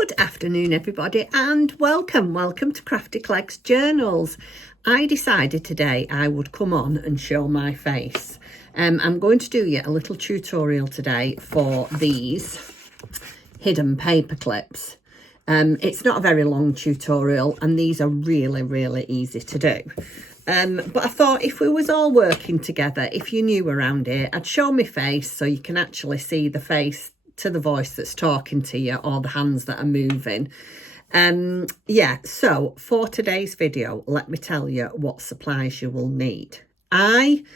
Good afternoon everybody, and welcome to Crafty Cleg's Journals. I decided today I would come on and show my face. I'm going to do you a little tutorial today for these hidden paper clips. It's not a very long tutorial and these are really easy to do. But I thought if we was all working together, if you're new around here, I'd show my face so you can actually see the face to the voice that's talking to you or the hands that are moving. Yeah, so for today's video, let me tell you what supplies you will need. I've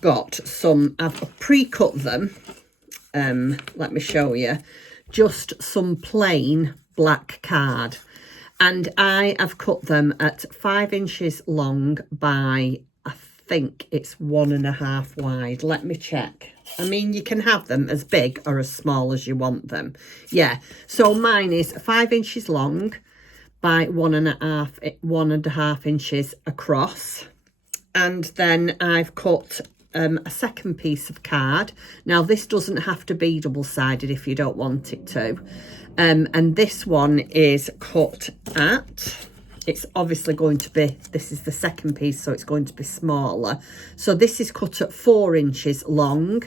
got some, I've pre-cut them. Let me show you. Just some plain black card. And I have cut them at 5 inches long by, I think it's 1.5 wide. Let me check. I mean, you can have them as big or as small as you want them. Yeah, so mine is 5 inches long by 1.5 inches across. And then I've cut a second piece of card. Now, this doesn't have to be double-sided if you don't want it to. And this one is cut at, it's obviously going to be, this is the second piece, so it's going to be smaller. So this is cut at 4 inches long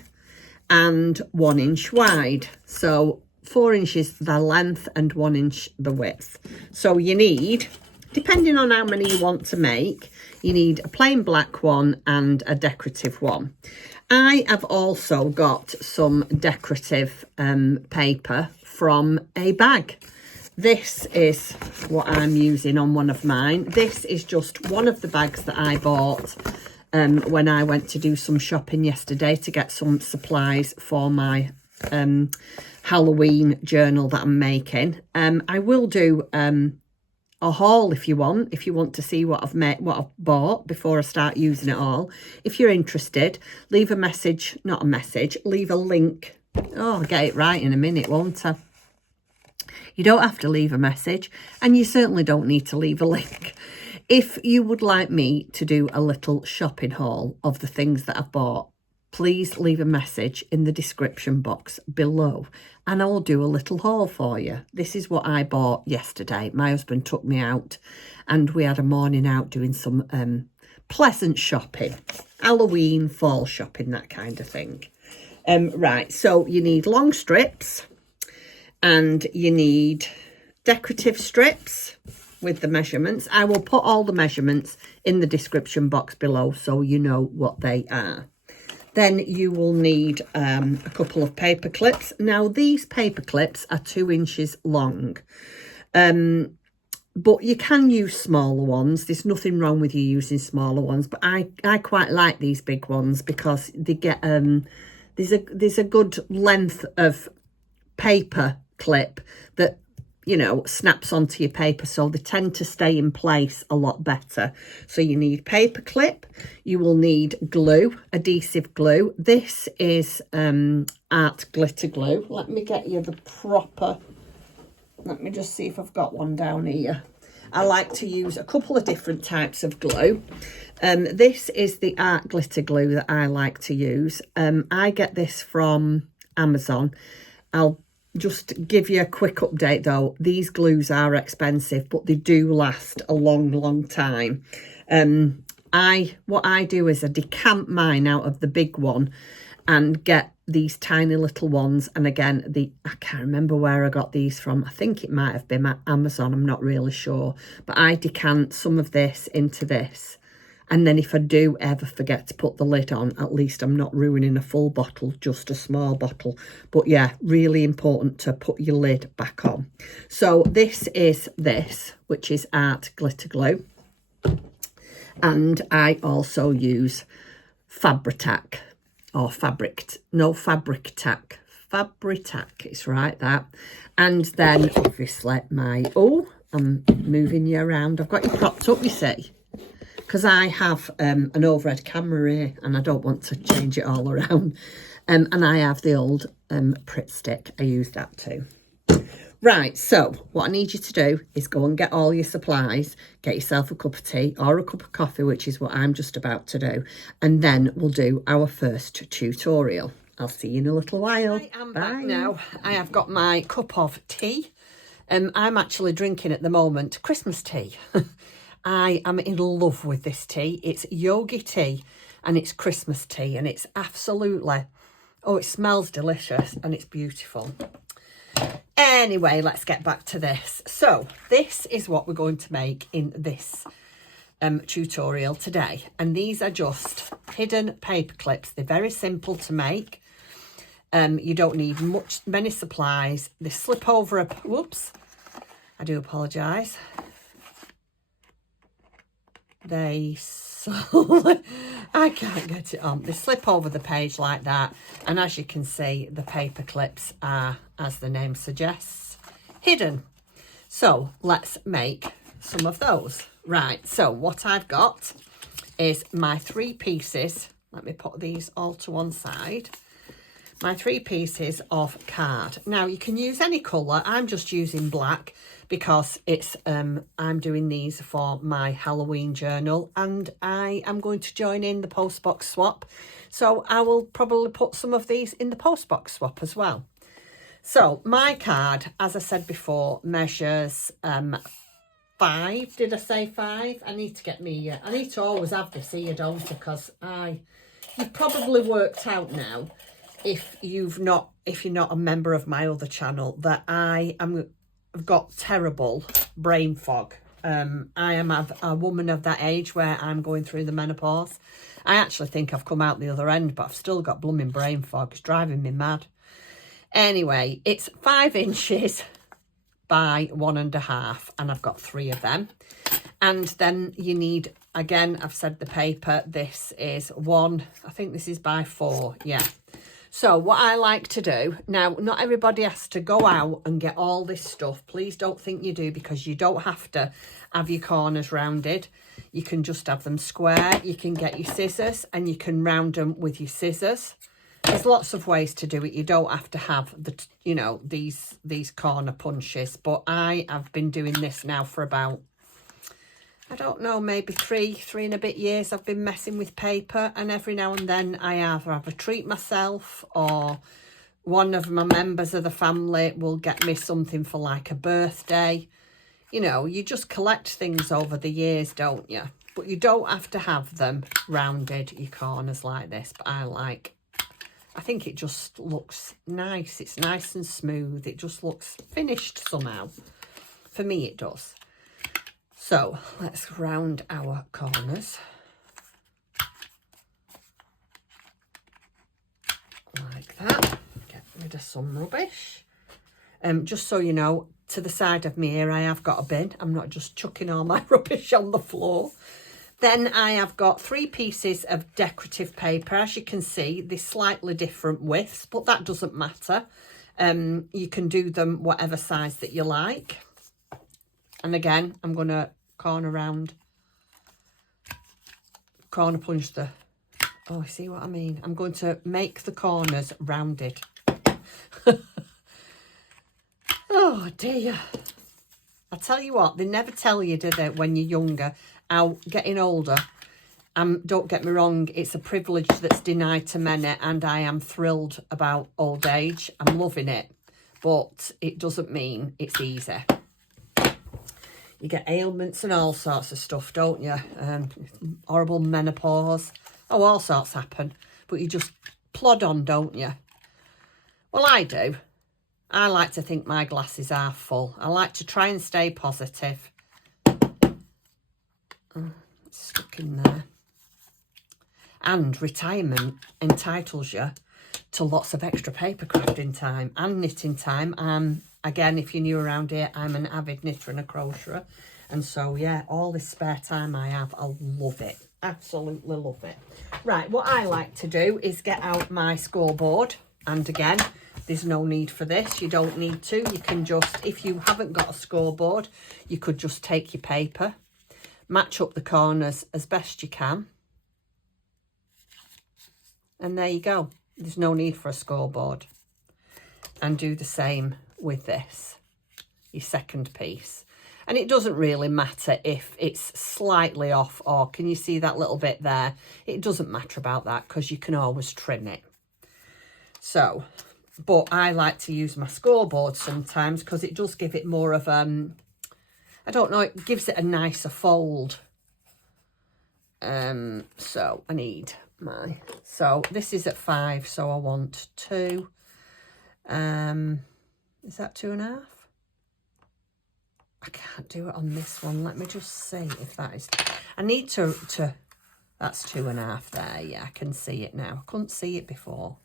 and 1 inch wide. So 4 inches the length and 1 inch the width. So you need, depending on how many you want to make, you need a plain black one and a decorative one. I have also got some decorative paper from a bag. This is what I'm using on one of mine. This is just one of the bags that I bought when I went to do some shopping yesterday to get some supplies for my Halloween journal that I'm making. I will do a haul if you want to see what I've made, what I've bought before I start using it all. If you're interested, leave a message, not a message, leave a link. Oh, I'll get it right in a minute, won't I? You don't have to leave a message, and you certainly don't need to leave a link. If you would like me to do a little shopping haul of the things that I've bought, please leave a message in the description box below and I'll do a little haul for you. This is what I bought yesterday. My husband took me out and we had a morning out doing some pleasant shopping. Halloween, fall shopping, that kind of thing. Right, so you need long strips and you need decorative strips with the measurements. I will put all the measurements in the description box below so you know what they are. Then you will need a couple of paper clips. Now, these paper clips are 2 inches long, but you can use smaller ones. There's nothing wrong with you using smaller ones, but I quite like these big ones because they get there's a good length of paper clip that, you know, snaps onto your paper, so they tend to stay in place a lot better. So you need paper clip, you will need glue, adhesive glue. This is art glitter glue. Let me get you the proper, let me just see if I've got one down here. I like to use a couple of different types of glue. This is the art glitter glue that I like to use. I get this from Amazon. I'll just give you a quick update though. These glues are expensive, but they do last a long time. What I do is I decant mine out of the big one and get these tiny little ones. And again, I can't remember where I got these from. I think it might have been Amazon. I'm not really sure. But I decant some of this into this. And then if I do ever forget to put the lid on, at least I'm not ruining a full bottle, just a small bottle. But yeah, really important to put your lid back on. So this is this, which is art glitter glue. And I also use Fabri-Tac or Fabri-Tac, it's right, that. And then obviously I'm moving you around. I've got you propped up, you see, because I have an overhead camera here and I don't want to change it all around. And I have the old Pritt stick. I use that too. Right, so what I need you to do is go and get all your supplies, get yourself a cup of tea or a cup of coffee, which is what I'm just about to do, and then we'll do our first tutorial. I'll see you in a little while. I'm back now. I have got my cup of tea I'm actually drinking at the moment Christmas tea. I am in love with this tea. It's yogi tea and it's Christmas tea, and it's absolutely, oh, it smells delicious and it's beautiful. Anyway, let's get back to this. So this is what we're going to make in this tutorial today, and these are just hidden paper clips. They're very simple to make. You don't need many supplies. They slip over a, whoops, I do apologise. They, I can't get it on. They slip over the page like that, and as you can see, the paper clips are, as the name suggests, hidden. So let's make some of those. Right, so what I've got is my 3 pieces. Let me put these all to one side. My 3 pieces of card. Now you can use any colour. I'm just using black because it's I'm doing these for my Halloween journal, and I am going to join in the postbox swap. So I will probably put some of these in the postbox swap as well. So my card, as I said before, measures 5. Did I say 5? I need to get me, I need to always have this here, don't I? Because you've probably worked out now, if you're not a member of my other channel, that I've got terrible brain fog. I am a woman of that age where I'm going through the menopause. I actually think I've come out the other end, but I've still got blooming brain fog. It's driving me mad. Anyway, it's 5 inches by 1.5, and I've got 3 of them. And then you need, again, I've said the paper, this is 1, I think this is by 4, yeah. So what I like to do, now not everybody has to go out and get all this stuff. Please don't think you do, because you don't have to have your corners rounded. You can just have them square. You can get your scissors and you can round them with your scissors. There's lots of ways to do it. You don't have to have the, you know, these corner punches. But I have been doing this now for about, I don't know, maybe three and a bit years. I've been messing with paper, and every now and then I either have a treat myself, or one of my members of the family will get me something for like a birthday. You know, you just collect things over the years, don't you? But you don't have to have them rounded, your corners like this. But I think it just looks nice. It's nice and smooth. It just looks finished somehow. For me, it does. So let's round our corners. Like that. Get rid of some rubbish. Just so you know, to the side of me here, I have got a bin. I'm not just chucking all my rubbish on the floor. Then I have got 3 pieces of decorative paper. As you can see, they're slightly different widths, but that doesn't matter. You can do them whatever size that you like. And again, I'm going to corner punch the, oh, see what I mean? I'm going to make the corners rounded. Oh dear. I tell you what, they never tell you, do they, when you're younger, how getting older, don't get me wrong, it's a privilege that's denied to many, and I am thrilled about old age. I'm loving it, but it doesn't mean it's easy. You get ailments and all sorts of stuff, don't you? Horrible menopause. Oh, all sorts happen, but you just plod on, don't you? Well, I do. I like to think my glasses are full. I like to try and stay positive. Oh, it's stuck in there. And retirement entitles you to lots of extra paper crafting time and knitting time. Again, if you're new around here, I'm an avid knitter and a crocheter. And so, yeah, all this spare time I have, I love it. Absolutely love it. Right, what I like to do is get out my scoreboard. And again, there's no need for this. You don't need to. You can just, if you haven't got a scoreboard, you could just take your paper, match up the corners as best you can. And there you go. There's no need for a scoreboard. And do the same with this, your second piece. And it doesn't really matter if it's slightly off, or can you see that little bit there? It doesn't matter about that, because you can always trim it. So but I like to use my scoreboard sometimes because it does give it more of, I don't know, it gives it a nicer fold. So I need so this is at 5, so I want 2. Is that 2.5? I can't do it on this one. Let me just see if that is, I need to that's 2.5 there. Yeah, I can see it now. I couldn't see it before.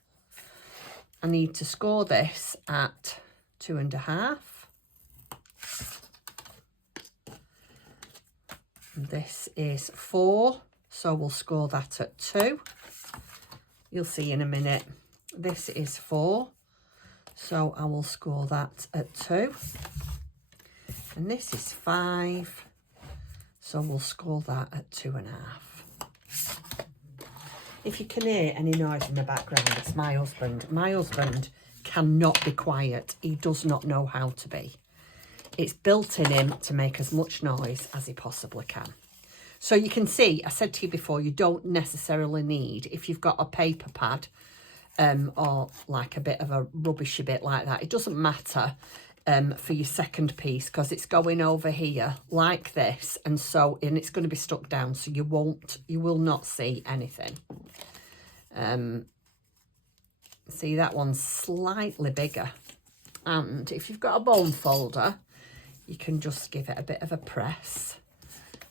I need to score this at 2.5. This is 4, so we'll score that at 2. You'll see in a minute. This is 4, so I will score that at 2. And this is 5, so we'll score that at 2.5. If you can hear any noise in the background, it's my husband. My husband cannot be quiet. He does not know how to be. It's built in him to make as much noise as he possibly can. So you can see, I said to you before, you don't necessarily need, if you've got a paper pad or like a bit of a rubbishy bit like that, it doesn't matter for your second piece because it's going over here like this, and it's going to be stuck down, so you will not see anything. See, that one's slightly bigger, and if you've got a bone folder, you can just give it a bit of a press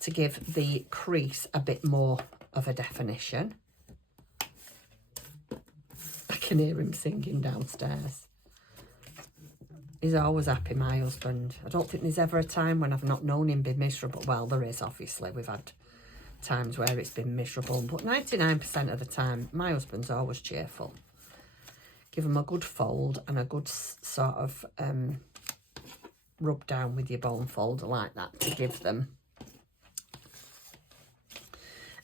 to give the crease a bit more of a definition. I can hear him singing downstairs. He's always happy, my husband. I don't think there's ever a time when I've not known him be miserable. Well, there is, obviously. We've had times where it's been miserable, but 99% of the time, my husband's always cheerful. Give him a good fold and a good sort of rub down with your bone folder like that to give them.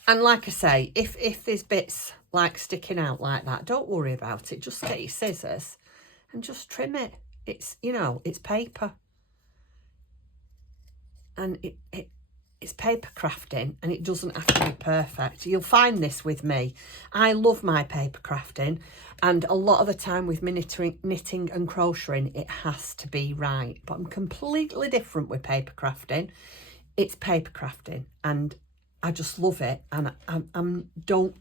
And like I say, if there's bits like sticking out like that, don't worry about it. Just get your scissors and just trim it. It's, you know, it's paper. And it's paper crafting, and it doesn't have to be perfect. You'll find this with me. I love my paper crafting, and a lot of the time with knitting and crocheting, it has to be right. But I'm completely different with paper crafting. It's paper crafting, and I just love it, and I don't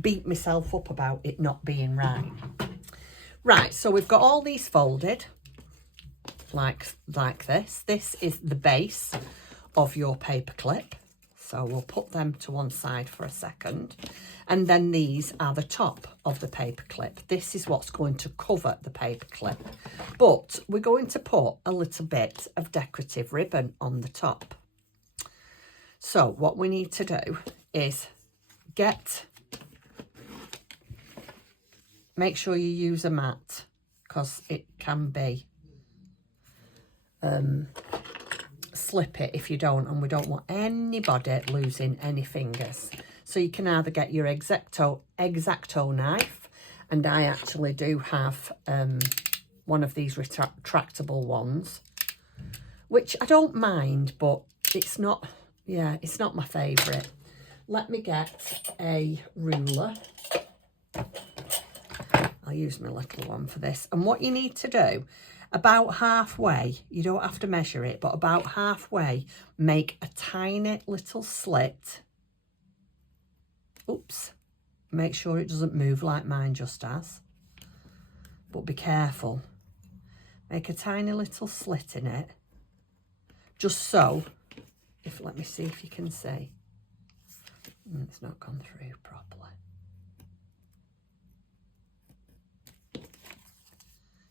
beat myself up about it not being right. Right, so we've got all these folded like this. This is the base of your paper clip, so we'll put them to one side for a second, and then these are the top of the paper clip. This is what's going to cover the paper clip, but we're going to put a little bit of decorative ribbon on the top. So what we need to do is make sure you use a mat, because it can be slip it if you don't, and we don't want anybody losing any fingers. So you can either get your X-Acto knife, and I actually do have one of these retractable ones, which I don't mind, but it's not, yeah, it's not my favourite. Let me get a ruler. I'll use my little one for this. And what you need to do, about halfway, you don't have to measure it, but about halfway, make a tiny little slit. Oops. Make sure it doesn't move like mine just has. But be careful. Make a tiny little slit in it. Just so, let me see if you can see. It's not gone through properly.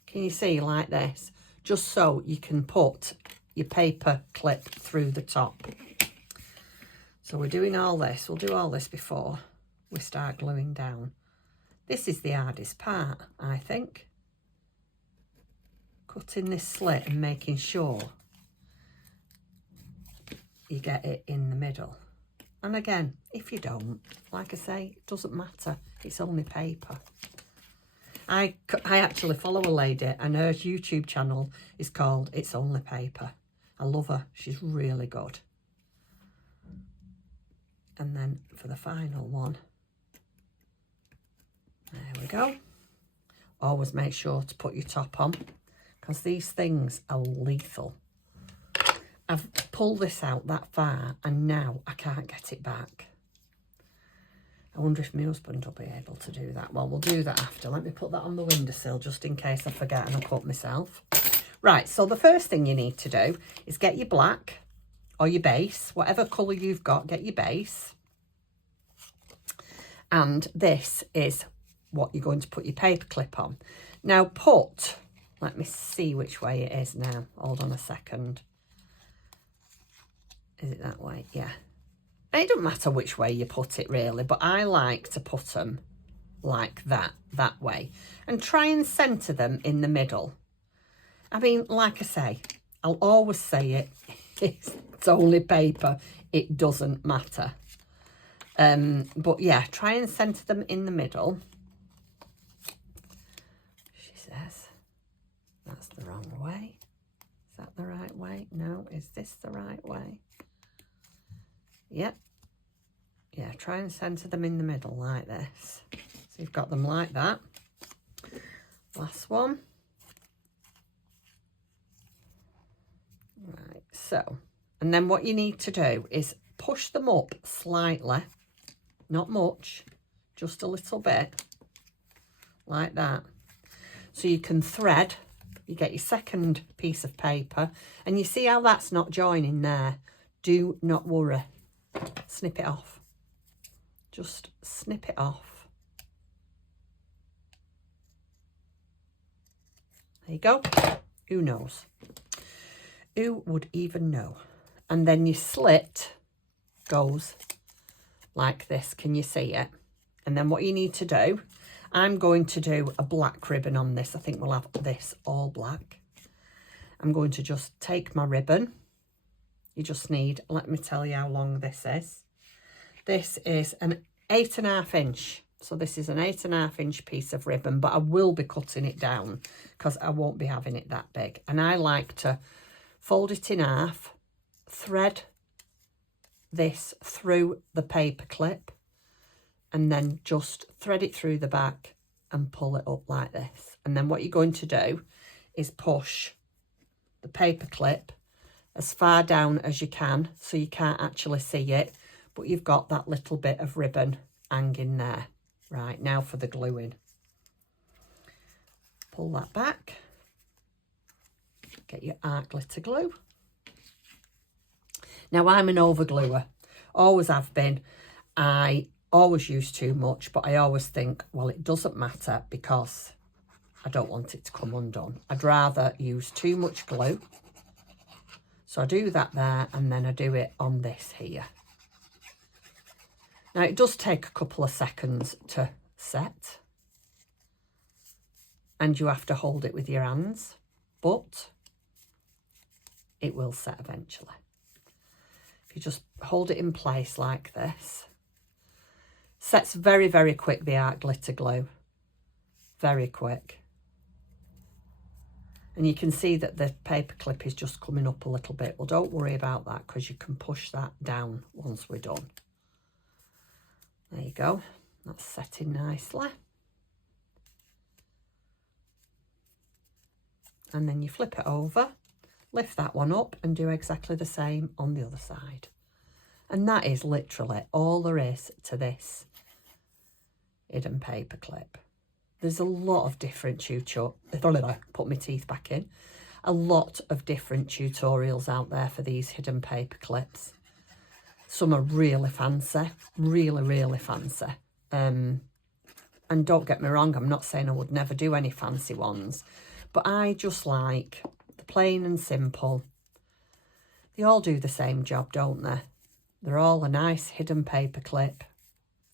Can you see like this? Just so you can put your paper clip through the top. So we're doing all this. We'll do all this before we start gluing down. This is the hardest part, I think. Cutting this slit and making sure you get it in the middle. And again, if you don't, like I say, it doesn't matter. It's only paper. I actually follow a lady, and her YouTube channel is called It's Only Paper. I love her. She's really good. And then for the final one, there we go. always make sure to put your top on, because these things are lethal. I've pulled this out that far and now I can't get it back. I wonder if my husband will be able to do that. Well, we'll do that after. Let me put that on the windowsill just in case I forget and I cut myself. Right, so the first thing you need to do is get your black or your base, whatever colour you've got, get your base. And this is what you're going to put your paper clip on. Now let me see which way it is now. Hold on a second. Is it that way? Yeah. It doesn't matter which way you put it really, but I like to put them like that way. And try and centre them in the middle. I mean, like I say, I'll always say it, it's only paper, it doesn't matter. But yeah, try and centre them in the middle. She says, that's the wrong way. Is that the right way? No, is this the right way? Yep. Yeah, try and centre them in the middle like this. So you've got them like that. Last one. Right, so, and then what you need to do is push them up slightly, not much, just a little bit, like that. So you can thread, you get your second piece of paper, and you see how that's not joining there. Do not worry. Snip it off. Just snip it off. There you go. Who knows? Who would even know? And then your slit goes like this. Can you see it? And then what you need to do, I'm going to do a black ribbon on this. I think we'll have this all black. I'm going to just take my ribbon. You just need, let me tell you how long this is. This is an 8.5 inch. So this is an 8.5 inch piece of ribbon, but I will be cutting it down because I won't be having it that big. And I like to fold it in half, thread this through the paper clip, and then just thread it through the back and pull it up like this. And then what you're going to do is push the paper clip as far down as you can so you can't actually see it, but you've got that little bit of ribbon hanging there. Right, now for the gluing. Pull that back. Get your art glitter glue. Now I'm an over gluer, always have been. I always use too much, but I always think, well, it doesn't matter because I don't want it to come undone. I'd rather use too much glue. So I do that there, and then I do it on this here. Now it does take a couple of seconds to set, and you have to hold it with your hands, but it will set eventually. If you just hold it in place like this, sets very, very quick, the art glitter glue, very quick. And you can see that the paper clip is just coming up a little bit. Well, don't worry about that because you can push that down once we're done. There you go. That's setting nicely. And then you flip it over, lift that one up and do exactly the same on the other side. And that is literally all there is to this hidden paper clip. There's a lot of different put my teeth back in. A lot of different tutorials out there for these hidden paper clips. Some are really fancy, really, really fancy. And don't get me wrong, I'm not saying I would never do any fancy ones, but I just like the plain and simple. They all do the same job, don't they? They're all a nice hidden paper clip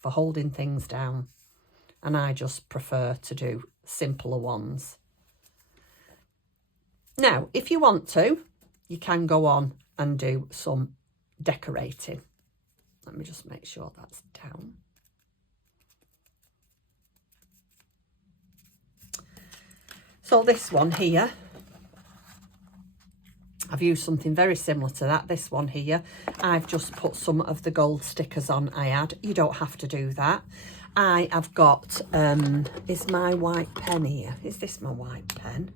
for holding things down. And I just prefer to do simpler ones. Now, if you want to, you can go on and do some decorating. Let me just make sure that's down. So this one here, I've used something very similar to that. This one here, I've just put some of the gold stickers on I had. You don't have to do that. I have got, is my white pen here? Is this my white pen?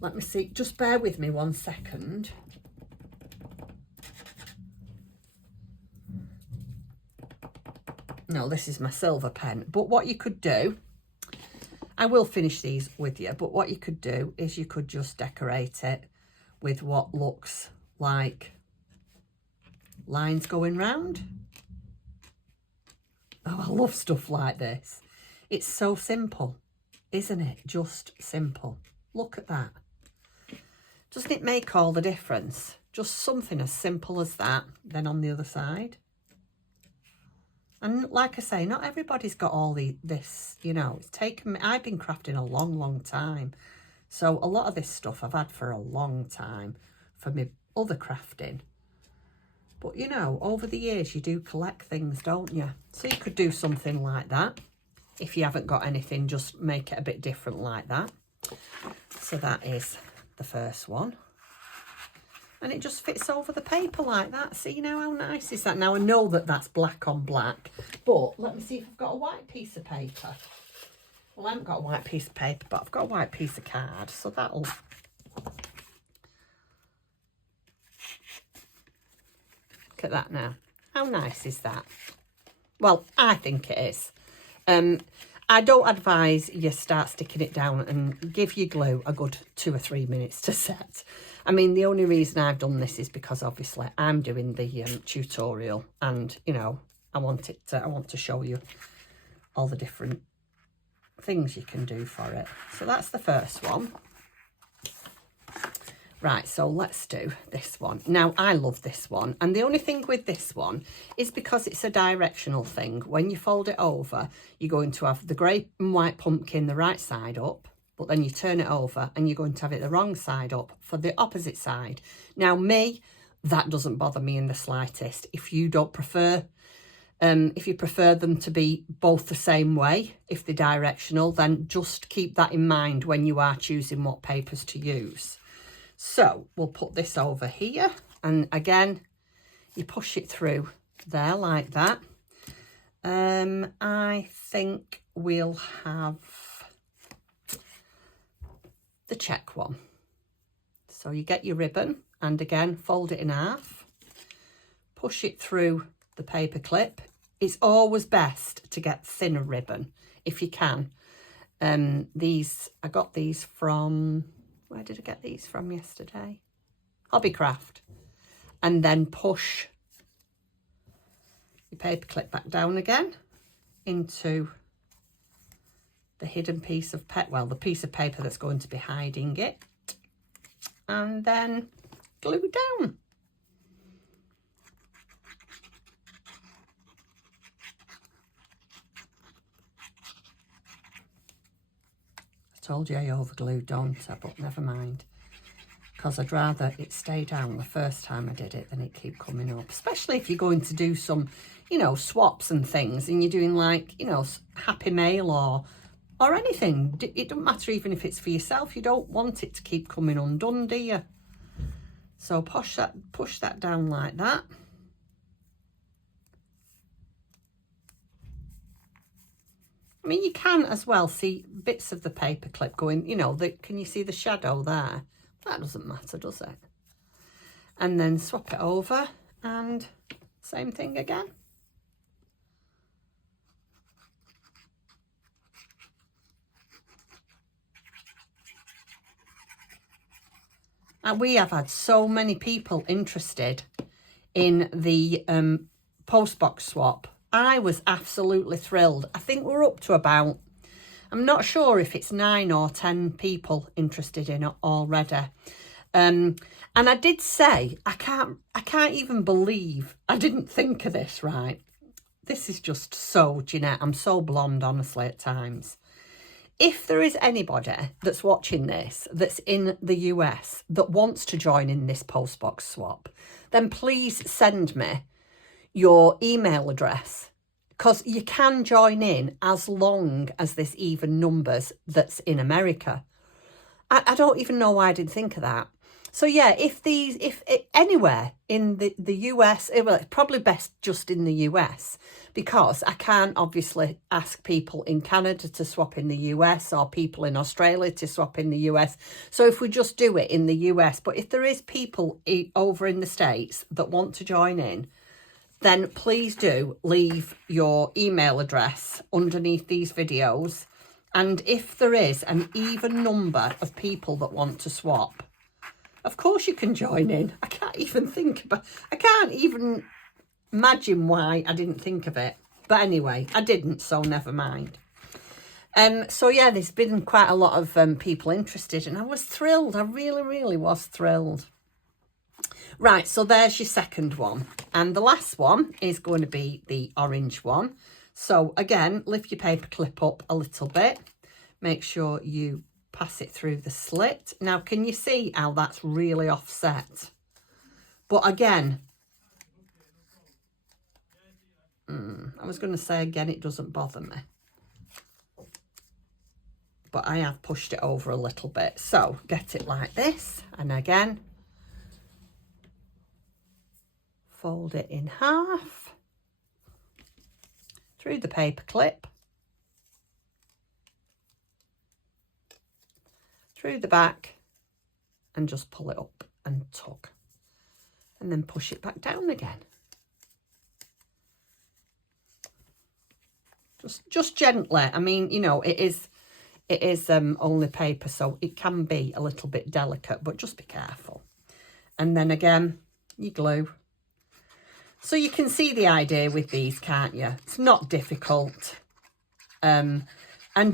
Let me see, just bear with me 1 second. No, this is my silver pen. But what you could do, I will finish these with you, but what you could do is you could just decorate it with what looks like lines going round. Oh, I love stuff like this. It's so simple, isn't it? Just simple. Look at that. Doesn't it make all the difference? Just something as simple as that. Then on the other side. And like I say, not everybody's got all this, you know. It's taken me, I've been crafting a long, long time. So a lot of this stuff I've had for a long time for my other crafting. But, you know, over the years, you do collect things, don't you? So you could do something like that. If you haven't got anything, just make it a bit different like that. So that is the first one. And it just fits over the paper like that. See now how nice is that? Now, I know that that's black on black. But let me see if I've got a white piece of paper. Well, I haven't got a white piece of paper, but I've got a white piece of card. So that'll... Look at that now. How nice is that? Well, I think it is. I don't advise you start sticking it down and give your glue a good 2 or 3 minutes to set. I mean, the only reason I've done this is because obviously I'm doing the tutorial, and you know, I want to show you all the different things you can do for it. So that's the first one. Right, so let's do this one. Now, I love this one. And the only thing with this one is because it's a directional thing. When you fold it over, you're going to have the grey and white pumpkin the right side up, but then you turn it over and you're going to have it the wrong side up for the opposite side. Now, me, that doesn't bother me in the slightest. If you don't prefer, if you prefer them to be both the same way, if they're directional, then just keep that in mind when you are choosing what papers to use. So we'll put this over here, and again, you push it through there like that. I think we'll have the check one. So you get your ribbon, and again, fold it in half, push it through the paper clip. It's always best to get thinner ribbon if you can. I got these from... Where did I get these from yesterday? Hobbycraft. And then push your paper clip back down again into the hidden piece of the piece of paper that's going to be hiding it. And then glue down. Told you I overglued, don't I? But never mind, because I'd rather it stay down the first time I did it than it keep coming up, especially if you're going to do some, you know, swaps and things, and you're doing like, you know, Happy Mail or anything. It doesn't matter even if it's for yourself. You don't want it to keep coming undone, do you? So push that down like that. I mean, you can as well see bits of the paper clip going, you know, can you see the shadow there? That doesn't matter, does it? And then swap it over and same thing again. And we have had so many people interested in the postbox swap. I was absolutely thrilled. I think we're up to about, I'm not sure if it's 9 or 10 people interested in it already. And I did say, I can't even believe I didn't think of this, right? This is just so, Jeanette, I'm so blonde, honestly, at times. If there is anybody that's watching this, that's in the US, that wants to join in this postbox swap, then please send me your email address, because you can join in as long as there's even numbers that's in America. I don't even know why I didn't think of that. So yeah, if anywhere in the US, well, it's probably best just in the US, because I can't obviously ask people in Canada to swap in the US or people in Australia to swap in the US. So if we just do it in the US, but if there is people over in the States that want to join in, then please do leave your email address underneath these videos. And if there is an even number of people that want to swap, of course you can join in. I can't even imagine why I didn't think of it. But anyway, I didn't, so never mind. So yeah, there's been quite a lot of people interested, and I was thrilled. I really, really was thrilled. Right, so there's your second one. And the last one is going to be the orange one. So again, lift your paper clip up a little bit. Make sure you pass it through the slit. Now, can you see how that's really offset? But again, I was going to say again, it doesn't bother me. But I have pushed it over a little bit. So get it like this. And again, fold it in half through the paper clip, through the back, and just pull it up and tug, and then push it back down again. Just gently. I mean, you know, it is only paper, so it can be a little bit delicate, but just be careful. And then again, you glue. So you can see the idea with these, can't you? It's not difficult. And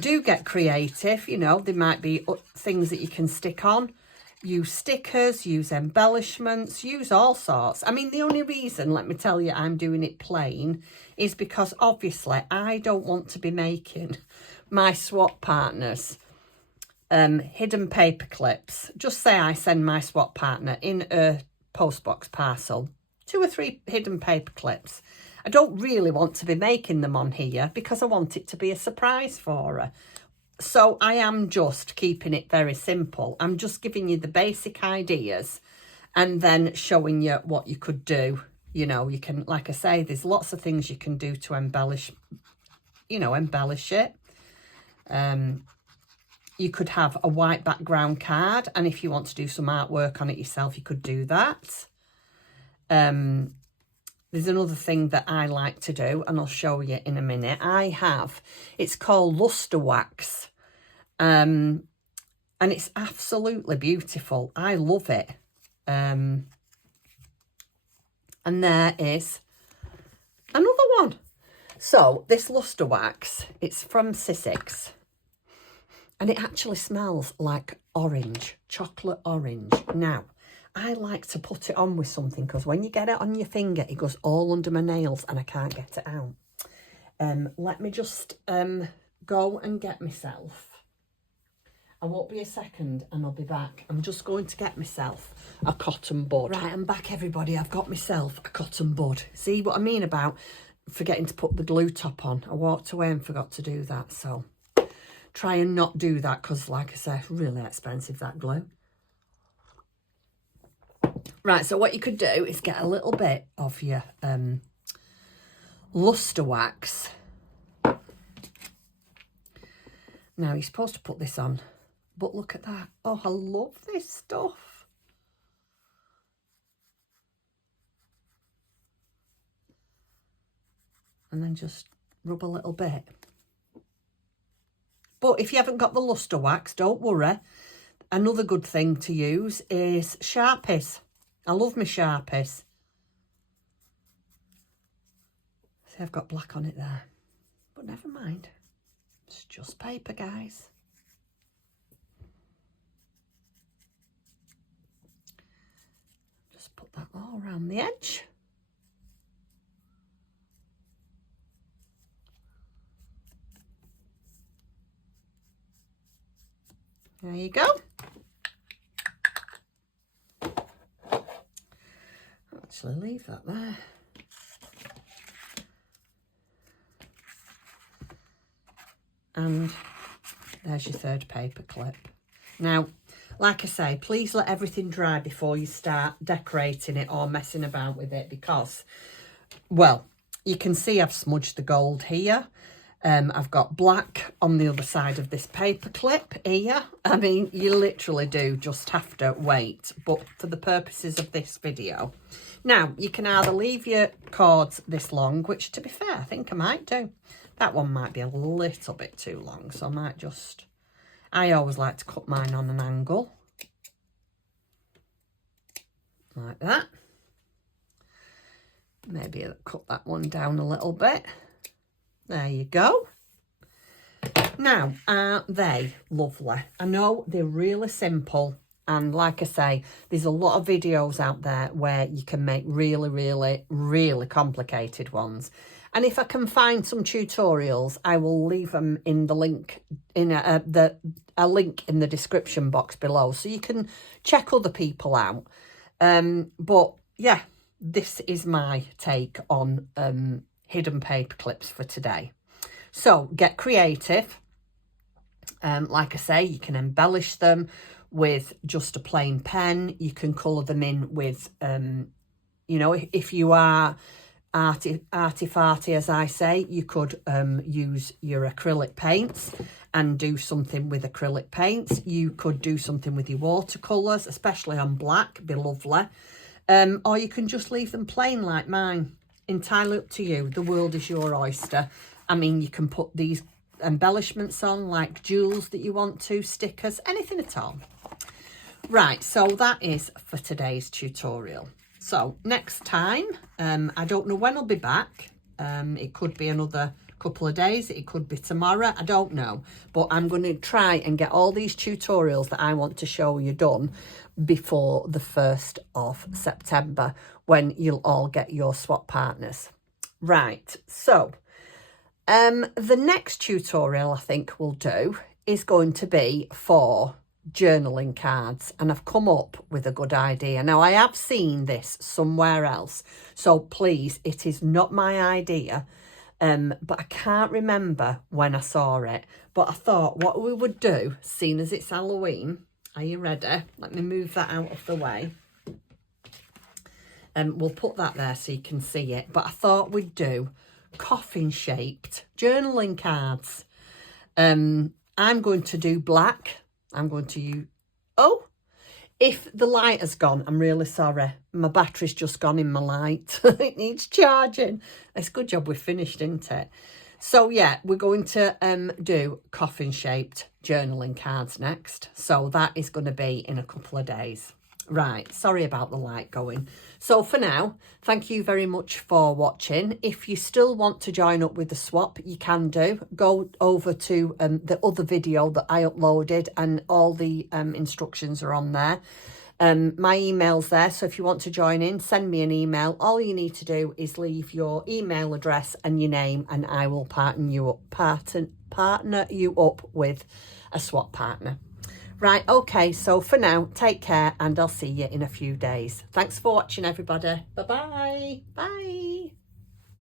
do get creative, you know, there might be things that you can stick on. Use stickers, use embellishments, use all sorts. I mean, the only reason, let me tell you, I'm doing it plain is because obviously I don't want to be making my swap partners hidden paper clips. Just say I send my swap partner in a postbox parcel 2 or 3 hidden paper clips. I don't really want to be making them on here because I want it to be a surprise for her. So I am just keeping it very simple. I'm just giving you the basic ideas and then showing you what you could do. You know, you can, like I say, there's lots of things you can do to embellish, you know, embellish it. You could have a white background card, and if you want to do some artwork on it yourself, you could do that. There's another thing that I like to do, and I'll show you in a minute. It's called luster wax, and it's absolutely beautiful. I love it. And there is another one. So this luster wax, it's from Sissix, and it actually smells like orange, chocolate orange. Now, I like to put it on with something because when you get it on your finger, it goes all under my nails and I can't get it out. Let me just go and get myself. I won't be a second and I'll be back. I'm just going to get myself a cotton bud. Right, I'm back, everybody. I've got myself a cotton bud. See what I mean about forgetting to put the glue top on? I walked away and forgot to do that. So try and not do that because, like I said, really expensive, that glue. Right, so what you could do is get a little bit of your luster wax. Now, you're supposed to put this on, but look at that. Oh, I love this stuff. And then just rub a little bit. But if you haven't got the luster wax, don't worry. Another good thing to use is Sharpies. I love my Sharpies. See, I've got black on it there. But never mind. It's just paper, guys. Just put that all around the edge. There you go. Actually, leave that there. And there's your third paper clip. Now, like I say, please let everything dry before you start decorating it or messing about with it, because, well, you can see I've smudged the gold here. I've got black on the other side of this paper clip here. I mean, you literally do just have to wait, but for the purposes of this video. Now, you can either leave your cords this long, which, to be fair, I think I might do. That one might be a little bit too long, so I might just... I always like to cut mine on an angle. Like that. Maybe I'll cut that one down a little bit. There you go. Now, aren't they lovely? I know they're really simple. And like I say, there's a lot of videos out there where you can make really, really, really complicated ones. And if I can find some tutorials, I will leave them in the link, in a link in the description box below, so you can check other people out. But yeah, this is my take on hidden paper clips for today. So get creative. Like I say, you can embellish them with just a plain pen. You can colour them in with, you know, if you are arty-farty, as I say, you could use your acrylic paints and do something with acrylic paints. You could do something with your watercolours, especially on black, be lovely. Or you can just leave them plain like mine. Entirely up to you. The world is your oyster. I mean, you can put these embellishments on, like jewels that you want to, stickers, anything at all. Right, so that is for today's tutorial. So next time, I don't know when I'll be back. It could be another couple of days. It could be tomorrow. I don't know. But I'm going to try and get all these tutorials that I want to show you done before the 1st of September, when you'll all get your swap partners. Right, so the next tutorial I think we'll do is going to be for journaling cards, and I've come up with a good idea. Now, I have seen this somewhere else, so please, it is not my idea, but I can't remember when I saw it. But I thought what we would do, seeing as it's Halloween, are you ready? Let me move that out of the way. We'll put that there so you can see it. But I thought we'd do coffin-shaped journaling cards. I'm going to do black. I'm going to use... Oh, if the light has gone, I'm really sorry. My battery's just gone in my light. It needs charging. It's a good job we finished, isn't it? So, yeah, we're going to do coffin-shaped journaling cards next. So that is going to be in a couple of days. Right, sorry about the light going. So for now, thank you very much for watching. If you still want to join up with the swap, you can do. Go over to the other video that I uploaded, and all the instructions are on there. My email's there, so if you want to join in, send me an email. All you need to do is leave your email address and your name, and I will partner you up with a swap partner. Right, okay, so for now, take care, and I'll see you in a few days. Thanks for watching, everybody. Bye-bye. Bye.